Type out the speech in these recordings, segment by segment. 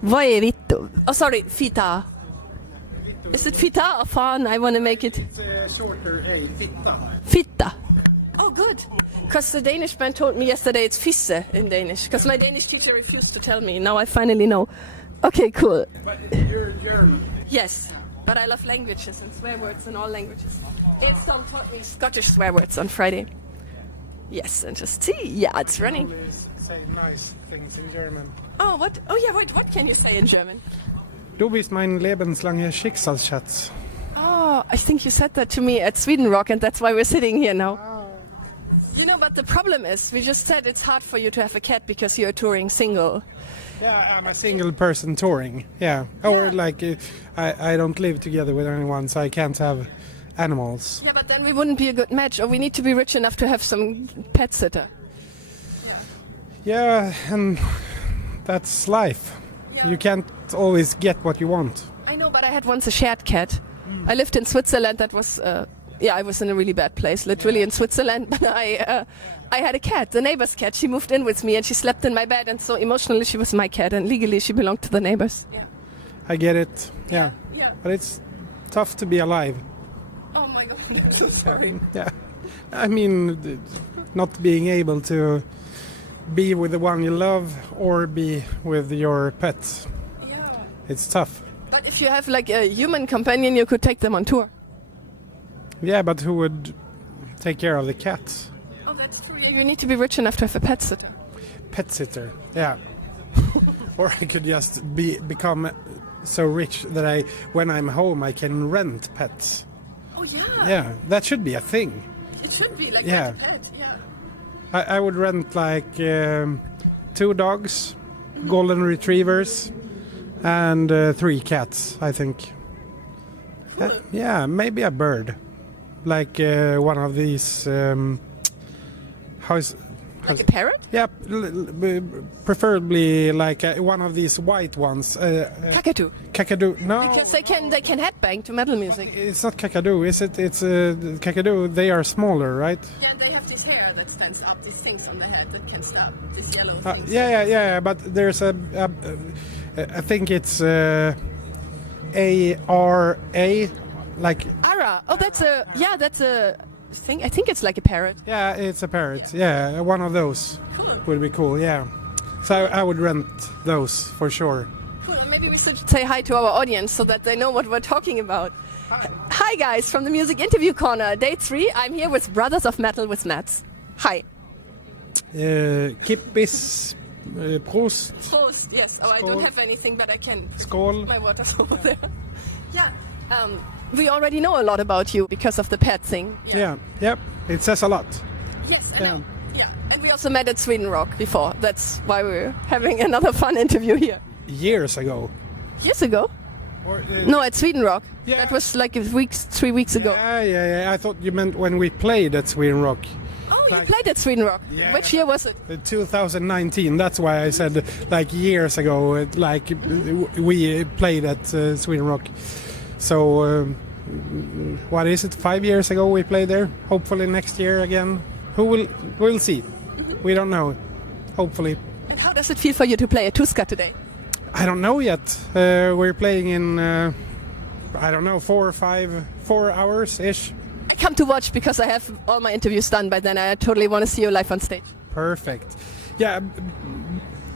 Vad är vittu? Oh, sorry, fita. Is it fita or fan? I want to make it... It's shorter, hey, fitta. Fitta. Oh, good. Because the Danish man told me yesterday it's fisse in Danish. Because my Danish teacher refused to tell me. Now I finally know. Okay, cool. But you're German. Yes, but I love languages and swear words in all languages. Ilstorm taught me Scottish swear words on Friday. Yes, and just see. Yeah, it's running. Always say nice things in German. Oh, what? Oh, yeah, wait, what can you say in German? Du bist mein lebenslange Schicksalsschatz. Oh, I think you said that to me at Sweden Rock, and that's why we're sitting here now. You know, but the problem is, we just said it's hard for you to have a cat because you're touring single. Yeah, I'm a single person touring. Yeah, or like I don't live together with anyone, so I can't have animals. Yeah, but then we wouldn't be a good match, or we need to be rich enough to have some pet sitter. Yeah, and that's life. Yeah. You can't always get what you want. I know, but I had once a shared cat. I lived in Switzerland. That was, I was in a really bad place, literally in Switzerland. But I had a cat, the neighbor's cat. She moved in with me and she slept in my bed. And so emotionally, she was my cat, and legally, she belonged to the neighbors. Yeah. I get it. Yeah. But it's tough to be alive. Oh my God, I'm so sorry. Yeah. I mean, not being able to be with the one you love or be with your pets. Yeah. It's tough. But if you have like a human companion, you could take them on tour. Yeah, but who would take care of the cats? Oh, that's true. You need to be rich enough to have a pet sitter. Pet sitter, yeah. Or I could just become so rich that when I'm home, I can rent pets. Oh, yeah. Yeah, that should be a thing. It should be like Yeah. a pet, yeah. I would rent like 2 dogs, golden retrievers, and 3 cats, I think. Yeah, maybe a bird. Like one of these... Like a parrot? Yeah, preferably like one of these white ones. Kakadu. Kakadu, no. Because they can headbang to metal music. It's not kakadu, is it? It's kakadu. They are smaller, right? Yeah, and they have this hair that stands up, these things on the head that can stop, these yellow things. Yeah. But there's I think it's A-R-A, like. Ara. Oh, that's a thing. I think it's like a parrot. Yeah, it's a parrot. Yeah, one of those would be cool. Yeah, so I would rent those for sure. Cool. Maybe we should say hi to our audience so that they know what we're talking about. Hi guys, from the Music Interview Corner, day 3. I'm here with Brothers of Metal with Mats. Hi. Kippis, Prost. Prost, yes. Oh, I don't have anything, but I can. Skål. My water's over there. Yeah. We already know a lot about you because of the pet thing. Yeah. Yep. It says a lot. Yes, I know. Yeah. And we also met at Sweden Rock before. That's why we're having another fun interview here. Years ago. Years ago? Or, No, at Sweden Rock. Yeah. That was like 3 weeks ago. Yeah. I thought you meant when we played at Sweden Rock. Oh, you played at Sweden Rock. Yeah. Which year was it? 2019. That's why I said like years ago. Like we played at Sweden Rock. So what is it? 5 years ago we played there. Hopefully next year again. We'll see. We don't know. Hopefully. And how does it feel for you to play at Tuska today? I don't know yet. We're playing in I don't know 4 hours ish. I come to watch because I have all my interviews done by then. I totally want to see you live on stage. Perfect. Yeah,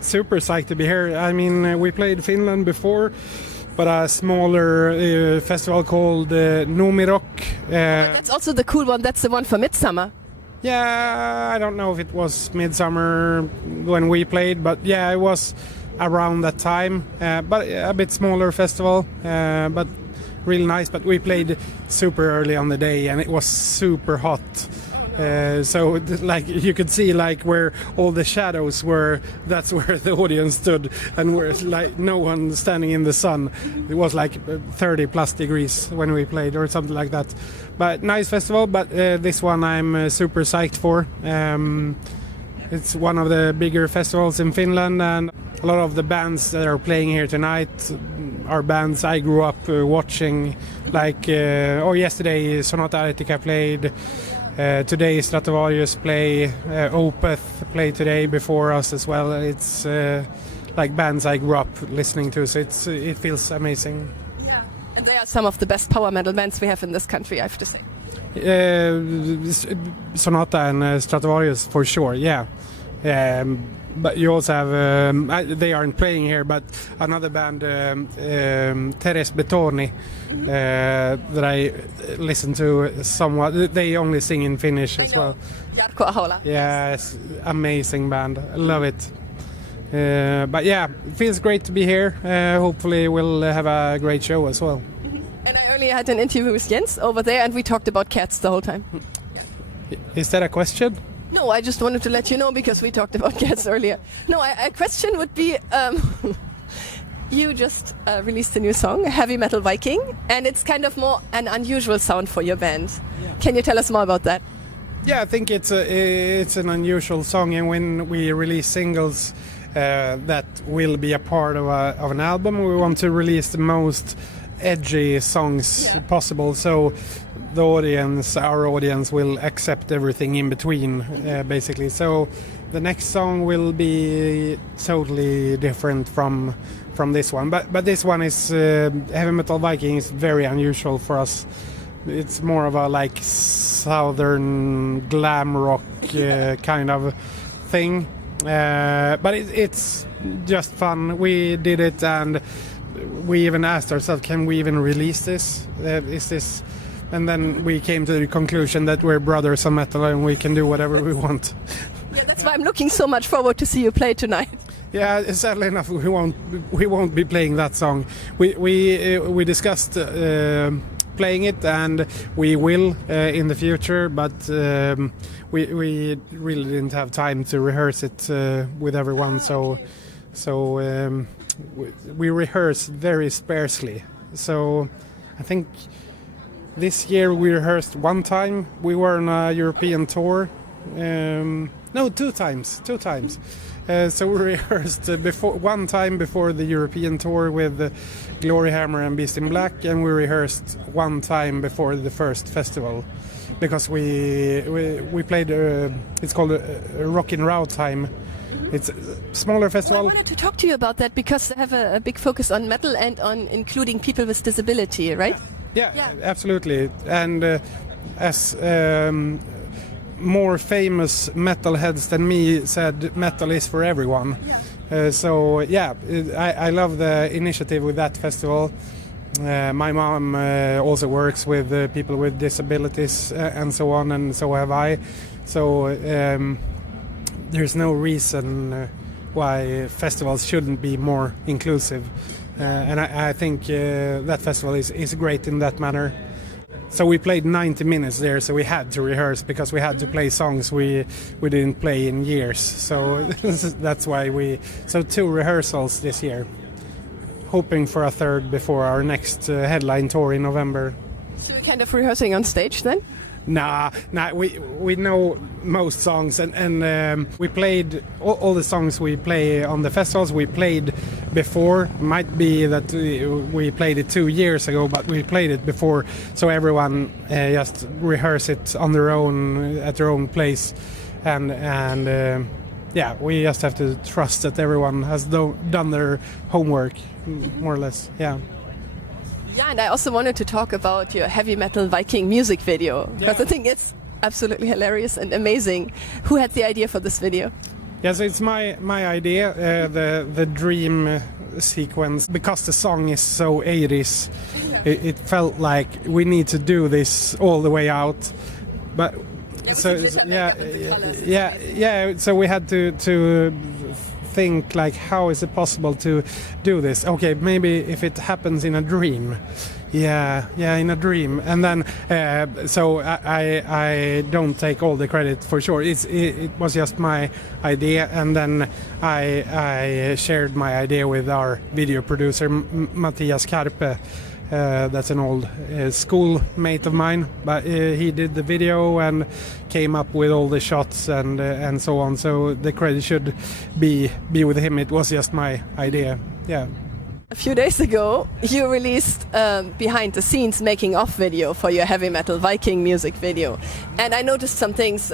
super psyched to be here. I mean, we played Finland before, but a smaller festival called Numirock. That's also the cool one. That's the one for Midsummer. Yeah, I don't know if it was Midsummer when we played, but yeah, it was around that time. But a bit smaller festival, but really nice. But we played super early on the day, and it was super hot. So like you could see like where all the shadows were, that's where the audience stood, and where like no one standing in the sun. It was like 30 plus degrees when we played or something like that. But nice festival, but this one I'm super psyched for. It's one of the bigger festivals in Finland, and a lot of the bands that are playing here tonight are bands I grew up watching. Like yesterday Sonata Arctica played. Today Stratovarius play, Opeth play today before us as well. It's like bands I grew up listening to. So it feels amazing. Yeah. And they are some of the best power metal bands we have in this country, I have to say. Sonata and Stratovarius for sure. Yeah. But you also have, they aren't playing here, but another band, Teres Betoni, that I listen to somewhat. They only sing in Finnish as well. Jarkko Ahola. Yes, amazing band. I love it. But yeah, it feels great to be here. Hopefully we'll have a great show as well. And I earlier had an interview with Jens over there, and we talked about cats the whole time. Is that a question? No, I just wanted to let you know because we talked about cats earlier. No, a question would be, you just released a new song, Heavy Metal Viking, and it's kind of more an unusual sound for your band. Yeah. Can you tell us more about that? Yeah, I think it's an unusual song, and when we release singles that will be a part of an album, we want to release the most edgy songs possible, so our audience will accept everything in between, basically. So the next song will be totally different from this one, but this one is Heavy Metal Viking is very unusual for us. It's more of a like southern glam rock kind of thing, but it's just fun. We did it, and we even asked ourselves, can we even release this? Is this? And then we came to the conclusion that we're brothers of metal and we can do whatever we want. Yeah, that's why I'm looking so much forward to see you play tonight. Yeah, sadly enough, we won't be playing that song. We discussed playing it, and we will in the future, but we really didn't have time to rehearse it with everyone, so we rehearse very sparsely. So I think this year we rehearsed one time. We were on a European tour. No, two times. So we rehearsed one time before the European tour with Glory Hammer and Beast in Black, and we rehearsed one time before the first festival, because we played. It's called a Rockin' Row Time. It's a smaller festival. Well, I wanted to talk to you about that because they have a big focus on metal and on including people with disability, right? Yeah. Absolutely. And as more famous metalheads than me said, metal is for everyone. Yeah. I love the initiative with that festival. My mom also works with people with disabilities and so on, and so have I. So there's no reason why festivals shouldn't be more inclusive. And I think that festival is great in that manner. So we played 90 minutes there, so we had to rehearse because we had to play songs we didn't play in years. So that's why so 2 rehearsals this year, hoping for a third before our next headline tour in November. So you're kind of rehearsing on stage then? Nah. We know most songs, and we played all the songs we play on the festivals. We played before. Might be that we played it 2 years ago, but we played it before, so everyone just rehearse it on their own at their own place, and yeah, we just have to trust that everyone has done their homework, more or less. Yeah. Yeah, and I also wanted to talk about your Heavy Metal Viking music video, because I think it's absolutely hilarious and amazing. Who had the idea for this video? Yeah, so it's my idea, the dream sequence, because the song is so 80s. It felt like we need to do this all the way out, but so so we had to think like, how is it possible to do this? Okay, maybe if it happens in a dream. Yeah, in a dream. And then so I don't take all the credit for sure. It was just my idea, and then I shared my idea with our video producer Matthias Karpe. That's an old schoolmate of mine, but he did the video and came up with all the shots and so on. So the credit should be with him. It was just my idea. Yeah. A few days ago, you released behind the scenes making of video for your Heavy Metal Viking music video, and I noticed some things.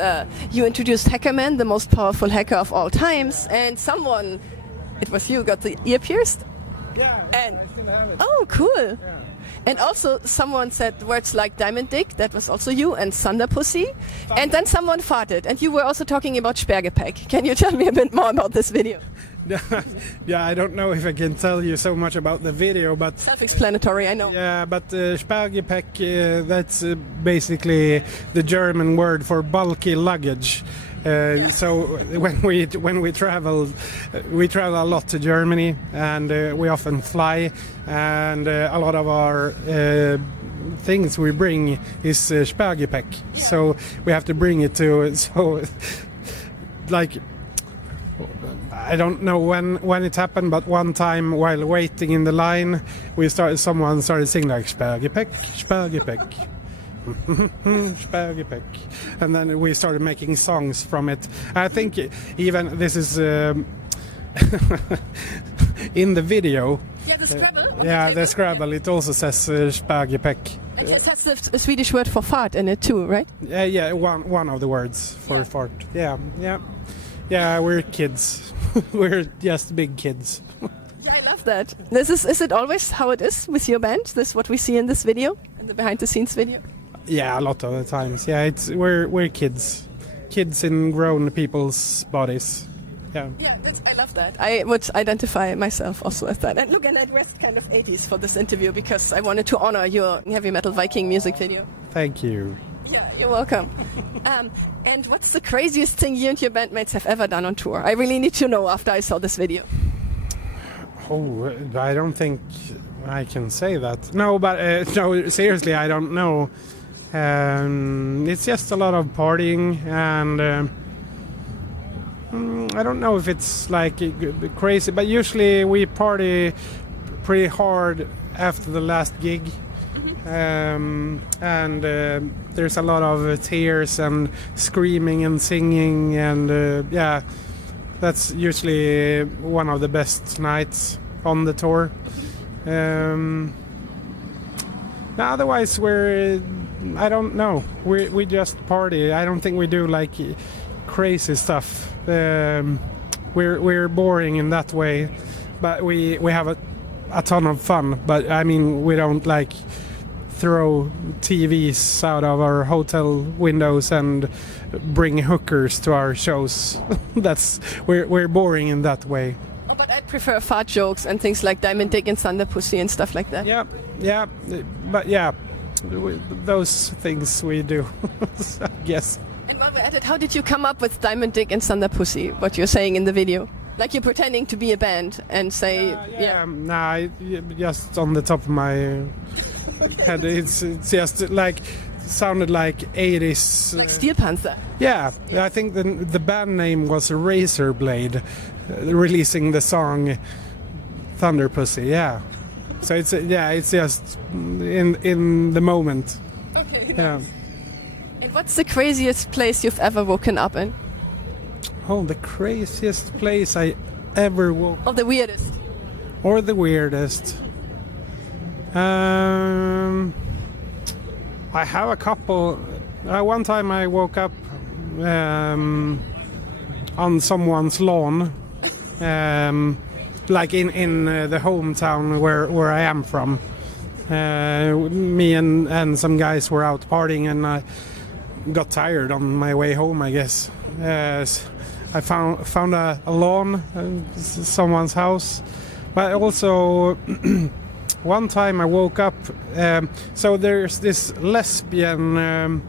You introduced Hackerman, the most powerful hacker of all times, and someone it was you got the ear pierced. Yeah, And I still have it. oh, cool. Yeah. And also someone said words like diamond dick, that was also you, and thunder pussy. And then someone farted, and you were also talking about Sperrgepäck. Can you tell me a bit more about this video? Yeah, I don't know if I can tell you so much about the video, but Self-explanatory, I know. yeah, but Sperrgepäck, that's basically the German word for bulky luggage. So when we travel a lot to Germany, and we often fly, and a lot of our things we bring is Sperrgepäck. So we have to bring it to like. I don't know when it happened, but one time while waiting in the line, someone started singing like Sperrgepäck, Sperrgepäck, Sperrgepäck, and then we started making songs from it. I think even this is in the video. Yeah, the Scrabble. Yeah, the Scrabble. It also says Sperrgepäck. And it has the Swedish word for fart in it too, right? Yeah, one of the words for fart. Yeah, we're kids. We're just big kids. Yeah, I love that. Is it always how it is with your band? This what we see in this video, in the behind the scenes video? Yeah, a lot of the times. Yeah, we're kids in grown people's bodies. Yeah. Yeah, I love that. I would identify myself also as that. And look, and I dressed kind of 80s for this interview because I wanted to honor your heavy metal Viking music video. Thank you. Yeah, you're welcome. And what's the craziest thing you and your bandmates have ever done on tour? I really need to know after I saw this video. Oh, I don't think I can say that. No, but no, seriously, I don't know. It's just a lot of partying, and I don't know if it's like crazy, but usually we party pretty hard after the last gig. And there's a lot of tears and screaming and singing, and yeah, that's usually one of the best nights on the tour. Otherwise, I don't know, we just party. I don't think we do like crazy stuff. We're boring in that way, but we have a ton of fun. But I mean, we don't like throw TVs out of our hotel windows and bring hookers to our shows. We're boring in that way. Oh, but I prefer fart jokes and things like Diamond Dick and Thunder Pussy and stuff like that. Yeah, but yeah, those things we do, I guess. And while we're at it, how did you come up with Diamond Dick and Thunder Pussy, what you're saying in the video? Like you're pretending to be a band and say... Nah, just on the top of my head, it's just like, sounded like 80s... Like Steel Panther. Yeah, I think the band name was Razor Blade, releasing the song Thunder Pussy, yeah. So it's just in the moment. Okay. Yeah. And what's the craziest place you've ever woken up in? Oh, the craziest place I ever woke. Or the weirdest? Or the weirdest. I have a couple. One time I woke up on someone's lawn, like in the hometown where I am from. Me and some guys were out partying, and I got tired on my way home, I guess. I found a lawn, someone's house, but also one time I woke up. So there's this lesbian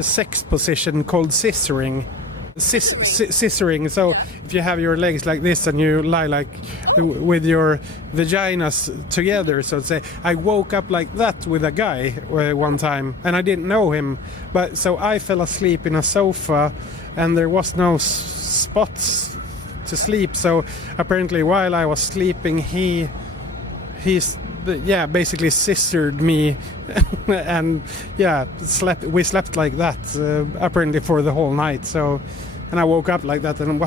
sex position called scissoring. Scissoring. So if you have your legs like this and you lie like with your vaginas together, so to say. I woke up like that with a guy one time, and I didn't know him, but so I fell asleep in a sofa, and there was no spots to sleep. So apparently, while I was sleeping, he basically scissored me, and we slept like that apparently for the whole night. So, and I woke up like that, and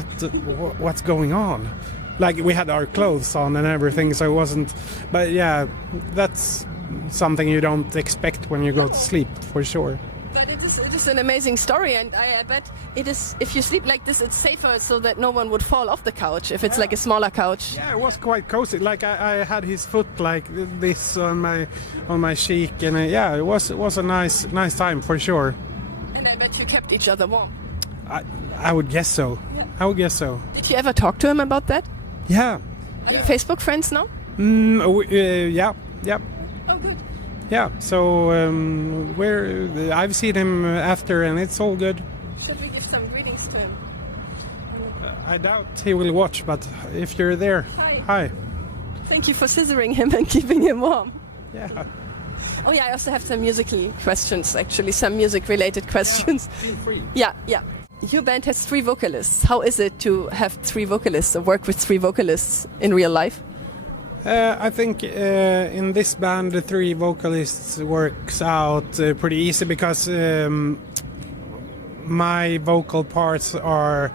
what's going on? Like, we had our clothes on and everything, so it wasn't. But yeah, that's something you don't expect when you go to sleep, for sure. But it is an amazing story, and I bet it is. If you sleep like this, it's safer, so that no one would fall off the couch if it's like a smaller couch. Yeah, it was quite cozy. Like I had his foot like this on my cheek, and it was a nice time for sure. And I bet you kept each other warm. I would guess so. Yeah. I would guess so. Did you ever talk to him about that? Yeah. Are you Facebook friends now? Yeah. Oh, good. Yeah. So I've seen him after, and it's all good. Should we give some greetings to him? I doubt he will watch, but if you're there, hi. Thank you for scissoring him and keeping him warm. Yeah. Oh yeah, I also have some musical questions, actually, some music-related questions. Feel free. Yeah. Your band has 3 vocalists. How is it to have 3 vocalists or work with 3 vocalists in real life? I think in this band the 3 vocalists works out pretty easy because my vocal parts are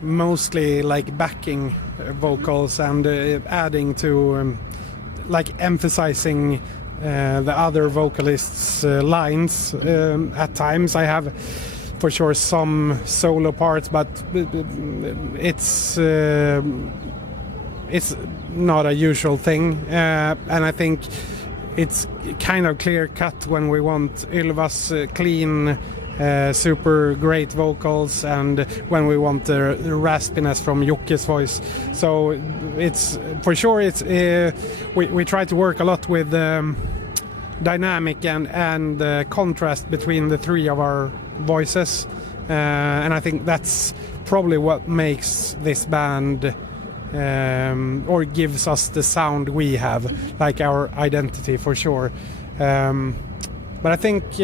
mostly like backing vocals and adding to like emphasizing the other vocalists' lines. At times I have for sure some solo parts, but it's not a usual thing, and I think it's kind of clear cut when we want Ylva's clean, super great vocals, and when we want the raspiness from Jocke's voice. So it's for sure we try to work a lot with dynamic and contrast between the 3 of our voices, and I think that's probably what makes this band or gives us the sound we have, like our identity for sure. But I think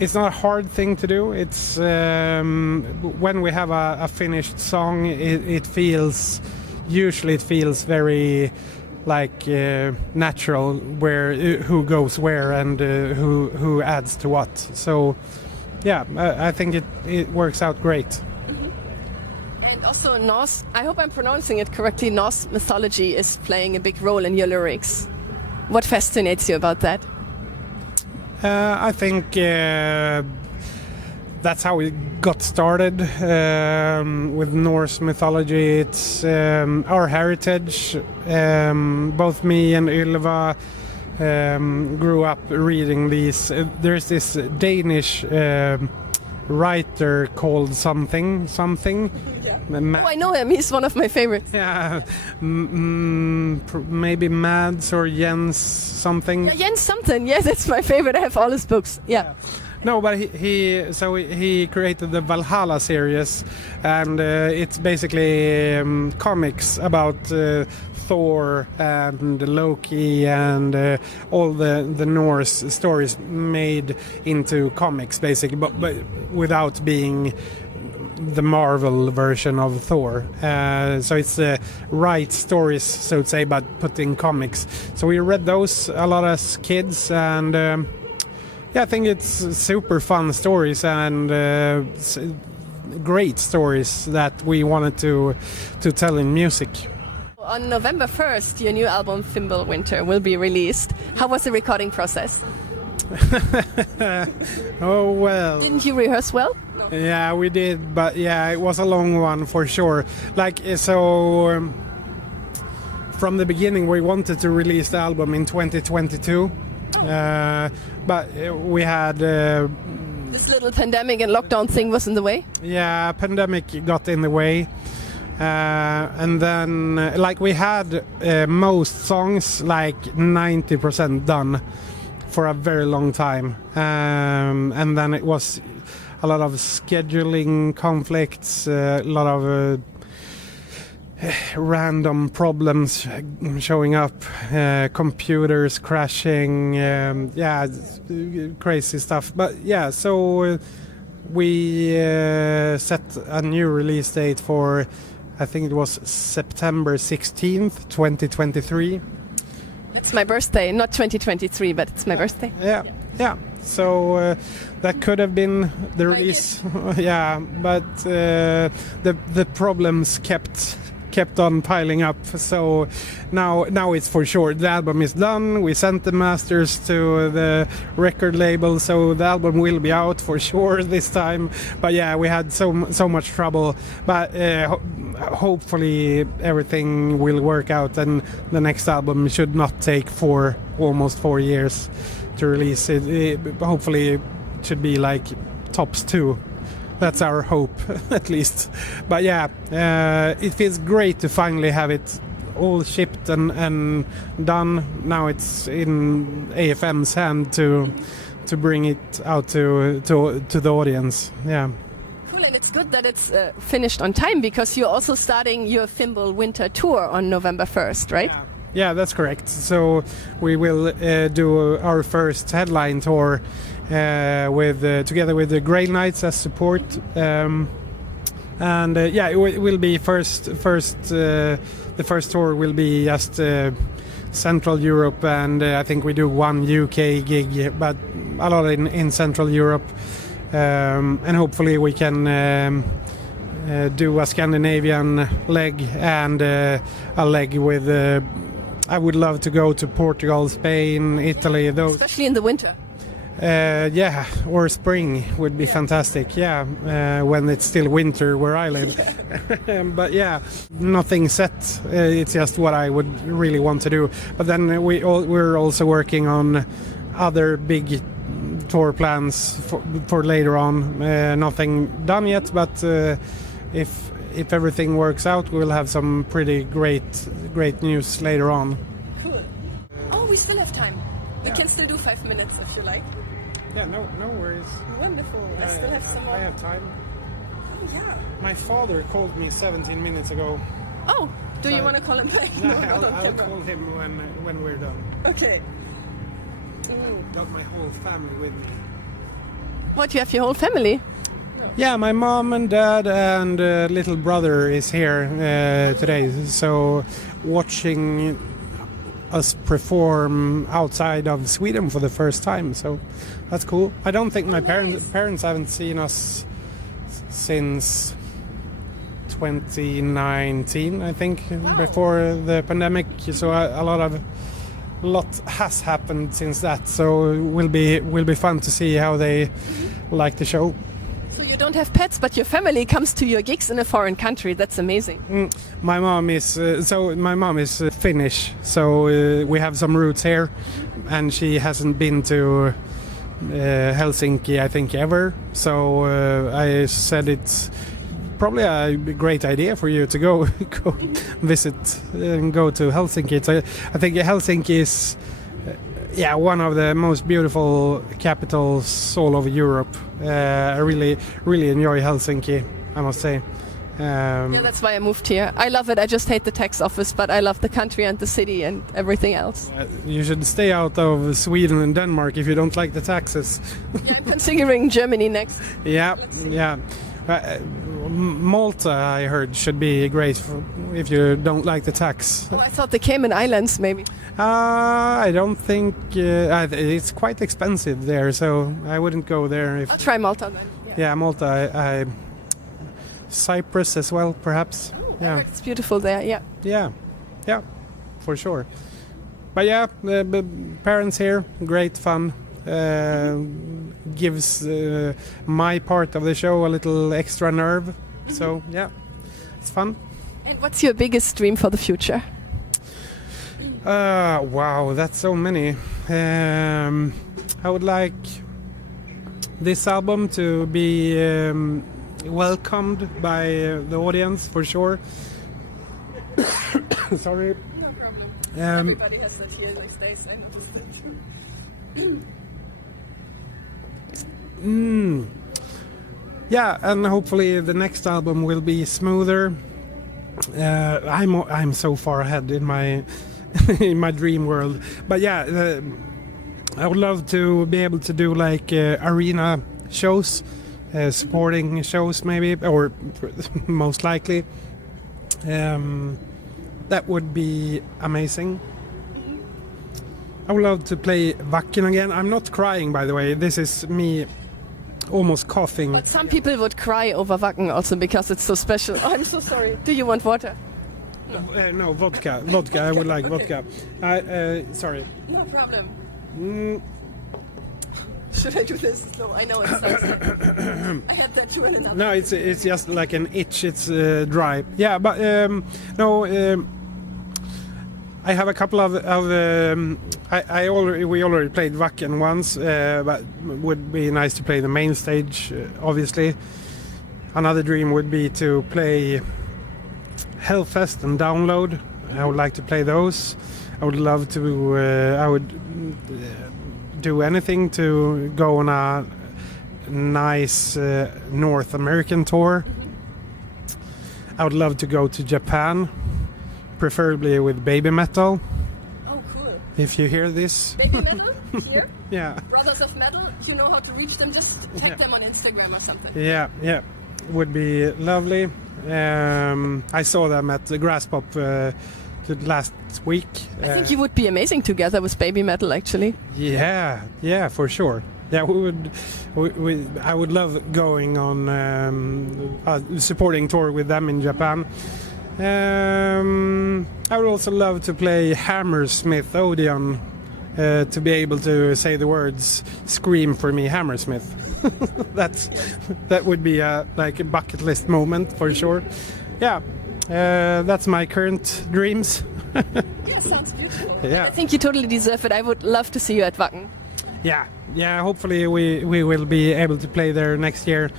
it's not a hard thing to do. It's when we have a finished song, it feels very like natural, where who goes where and who adds to what. So yeah, I think it works out great. And also Norse, I hope I'm pronouncing it correctly, Norse mythology is playing a big role in your lyrics. What fascinates you about that? I think that's how we got started with Norse mythology. It's our heritage. Both me and Ylva grew up reading these. There's this Danish writer called something. Oh, I know him. He's one of my favorites. Yeah, maybe Mads or Jens something. Yeah, Jens something. Yeah, that's my favorite. I have all his books. Yeah. No, but he created the Valhalla series, and it's basically comics about Thor and Loki and all the Norse stories made into comics, basically, but without being the Marvel version of Thor. So it's the right stories, so to say, but put in comics. So we read those a lot as kids, and I think it's super fun stories and great stories that we wanted to tell in music. On November 1st, your new album Fimbulwinter will be released. How was the recording process? Oh well. Didn't you rehearse well? No. Yeah, we did, but yeah, it was a long one for sure. Like so, from the beginning, we wanted to release the album in 2022, but we had this little pandemic and lockdown thing was in the way. Yeah, pandemic got in the way. And then like we had most songs like 90% done for a very long time, and then it was a lot of scheduling conflicts, a lot of random problems showing up, computers crashing, crazy stuff. But yeah, so we set a new release date for, I think it was September 16th, 2023. It's my birthday, not 2023, but it's my birthday. Yeah. So that could have been the release. Yeah, but the problems kept kept on piling up. So now it's for sure. The album is done. We sent the masters to the record label, so the album will be out for sure this time. But yeah, we had so much trouble. But hopefully everything will work out, and the next album should not take almost 4 years to release. It hopefully should be like tops 2. That's our hope, at least. But yeah, it feels great to finally have it all shipped and done. Now it's in AFM's hand to bring it out to the audience. Yeah. Cool, and it's good that it's finished on time, because you're also starting your Fimbulwinter tour on November 1st, right? Yeah, that's correct. So we will do our first headline tour together with the Grey Knights as support, and yeah, it will be the first tour will be just Central Europe, and I think we do one UK gig, but a lot in Central Europe, and hopefully we can do a Scandinavian leg and a leg with. I would love to go to Portugal, Spain, Italy, those. Especially in the winter. Yeah, or spring would be fantastic. Yeah, when it's still winter where I live. But yeah, nothing set. It's just what I would really want to do. But then we're also working on other big tour plans for later on. Nothing done yet, but if everything works out, we'll have some pretty great news later on. Cool. Oh, we still have time. We can still do 5 minutes if you like. Yeah, no worries. Wonderful. I still have some more. I have time. Oh, yeah. My father called me 17 minutes ago. Oh, do you want to call him back? No, I'll call him when we're done. Okay. Got my whole family with me. What, you have your whole family? Yeah, my mom and dad and little brother is here today. So watching us perform outside of Sweden for the first time. So that's cool. I don't think my parents haven't seen us since 2019, I think, before the pandemic. So a lot has happened since that. So it will be fun to see how they like the show. So you don't have pets, but your family comes to your gigs in a foreign country. That's amazing. My mom is Finnish, so we have some roots here, and she hasn't been to Helsinki, I think, ever. So I said it's probably a great idea for you to go visit and go to Helsinki. I think Helsinki is one of the most beautiful capitals all over Europe. I really enjoy Helsinki, I must say. Yeah, that's why I moved here. I love it. I just hate the tax office, but I love the country and the city and everything else. You should stay out of Sweden and Denmark if you don't like the taxes. Yeah, I'm considering Germany next. Yeah. Malta, I heard, should be great if you don't like the tax. Oh, I thought the Cayman Islands, maybe. I don't think it's quite expensive there, so I wouldn't go there. I'll try Malta then. Yeah, Malta. Cyprus as well, perhaps. Yeah, it's beautiful there. Yeah, for sure. But yeah, the parents here, great fun. Gives my part of the show a little extra nerve. So yeah, it's fun. And what's your biggest dream for the future? Wow, that's so many. I would like this album to be welcomed by the audience, for sure. Sorry. No problem. Everybody has that here these days. I noticed it. Yeah, and hopefully the next album will be smoother. I'm so far ahead in my in my dream world, but yeah, I would love to be able to do like arena shows, supporting shows maybe, or most likely. That would be amazing. I would love to play Wacken again. I'm not crying, by the way. This is me almost coughing. But some people would cry over Wacken also because it's so special. Oh, I'm so sorry. Do you want water? No, vodka. Vodka. I would like vodka. Sorry. No problem. Mm, Should I do this? No, I know it sounds like I had that too in another. no, it's just like an itch. It's dry. Yeah, but no. I have a couple of we already played Wacken once, but would be nice to play the main stage. Obviously, another dream would be to play Hellfest and Download. I would like to play those. I would love to. I would do anything to go on a nice North American tour. I would love to go to Japan, preferably with baby metal. Oh, cool. If you hear this, Baby metal here. yeah, Brothers of Metal. You know how to reach them. Just tag them on Instagram or something. yeah, would be lovely. I saw them at the Grass Pop last week. I think you would be amazing together with baby metal, actually. Yeah, for sure. Yeah, we would. I would love going on a supporting tour with them in Japan. I would also love to play Hammersmith Odeon, to be able to say the words "Scream for me, Hammersmith." That would be like a bucket list moment for sure. Yeah, that's my current dreams. Yeah, sounds beautiful. Yeah. I think you totally deserve it. I would love to see you at Wacken. Yeah. Hopefully we will be able to play there next year.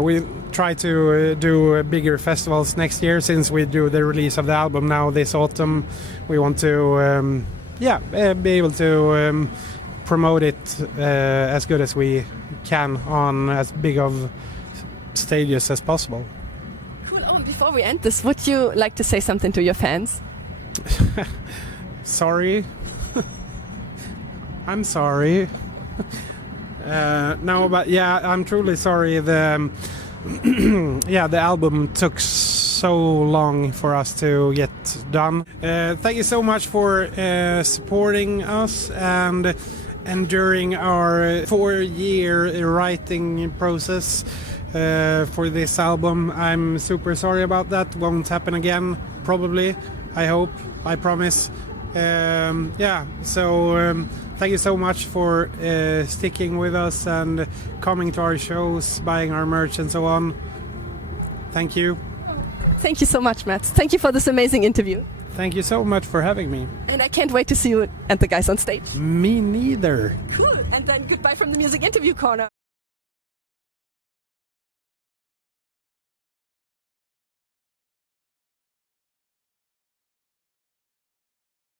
We try to do bigger festivals next year since we do the release of the album now this autumn. We want to be able to promote it as good as we can on as big of stages as possible. Cool. Oh, and before we end this, would you like to say something to your fans? Sorry. I'm sorry. No, but yeah, I'm truly sorry. The album took so long for us to get done. Thank you so much for supporting us and enduring our 4-year writing process for this album. I'm super sorry about that. Won't happen again, probably. I hope. I promise. Thank you so much for sticking with us and coming to our shows, buying our merch and so on. Thank you. Thank you so much, Mats. Thank you for this amazing interview. Thank you so much for having me. And I can't wait to see you and the guys on stage. Me neither. Cool. And then goodbye from the Music Interview Corner.